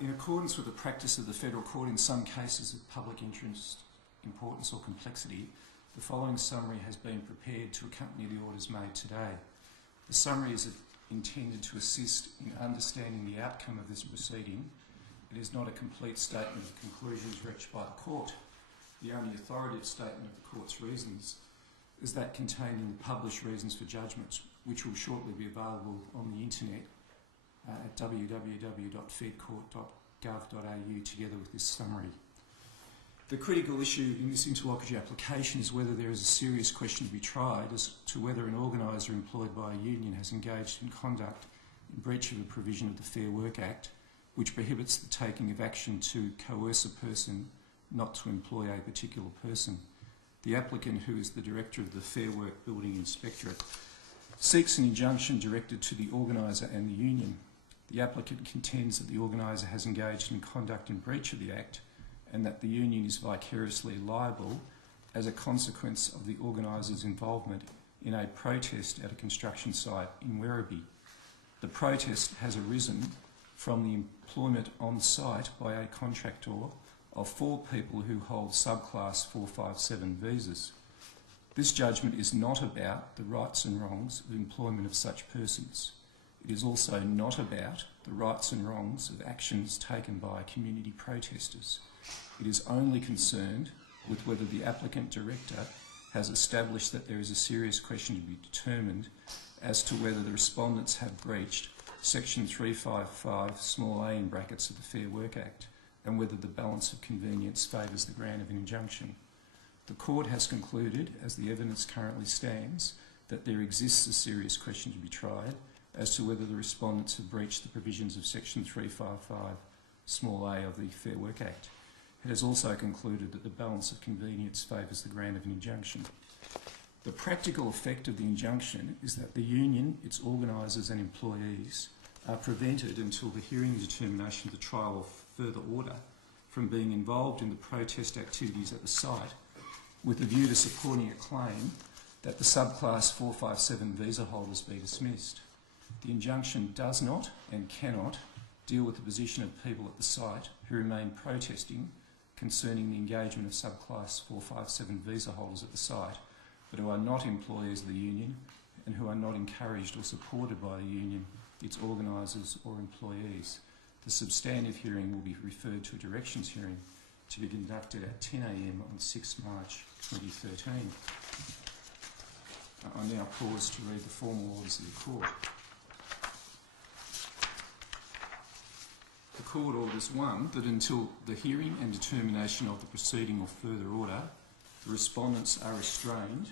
In accordance with the practice of the Federal Court in some cases of public interest, importance or complexity, the following summary has been prepared to accompany the orders made today. The summary is intended to assist in understanding the outcome of this proceeding. It is not a complete statement of conclusions reached by the Court. The only authoritative statement of the Court's reasons is that contained in the published reasons for judgments, which will shortly be available on the internet at www.fedcourt.gov.au together with this summary. The critical issue in this interlocutory application is whether there is a serious question to be tried as to whether an organiser employed by a union has engaged in conduct in breach of a provision of the Fair Work Act, which prohibits the taking of action to coerce a person not to employ a particular person. The applicant, who is the Director of the Fair Work Building Inspectorate, seeks an injunction directed to the organiser and the union. The applicant contends that the organiser has engaged in conduct in breach of the Act and that the union is vicariously liable as a consequence of the organiser's involvement in a protest at a construction site in Werribee. The protest has arisen from the employment on site by a contractor of 4 people who hold subclass 457 visas. This judgment is not about the rights and wrongs of employment of such persons. It is also not about the rights and wrongs of actions taken by community protesters. It is only concerned with whether the applicant director has established that there is a serious question to be determined as to whether the respondents have breached Section 355 small a in brackets of the Fair Work Act and whether the balance of convenience favours the grant of an injunction. The Court has concluded, as the evidence currently stands, that there exists a serious question to be tried as to whether the respondents have breached the provisions of Section 355 small a of the Fair Work Act. It has also concluded that the balance of convenience favours the grant of an injunction. The practical effect of the injunction is that the union, its organisers and employees are prevented until the hearing and determination of the trial of further order from being involved in the protest activities at the site with a view to supporting a claim that the subclass 457 visa holders be dismissed. The injunction does not and cannot deal with the position of people at the site who remain protesting concerning the engagement of subclass 457 visa holders at the site, but who are not employees of the union and who are not encouraged or supported by the union, its organisers or employees. The substantive hearing will be referred to a directions hearing to be conducted at 10 a.m. on 6 March 2013. I now pause to read the formal orders of the Court. The Court orders 1, that until the hearing and determination of the proceeding or further order, the respondents are restrained,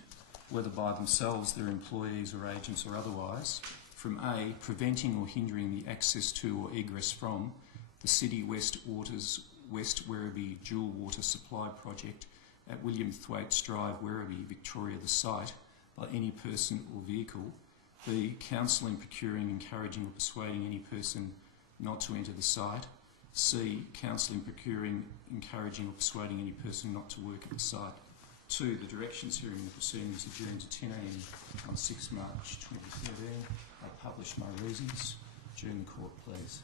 whether by themselves, their employees or agents or otherwise, from A, preventing or hindering the access to or egress from the City West Waters West Werribee Dual Water Supply Project at William Thwaites Drive, Werribee, Victoria, the site, by any person or vehicle. B, counselling, procuring, encouraging or persuading any person not to enter the site. C, counselling, procuring, encouraging or persuading any person not to work at the site. 2, the directions hearing the proceedings adjourned to 10 a.m. on 6 March 2013. I publish my reasons. Adjourn the Court, please.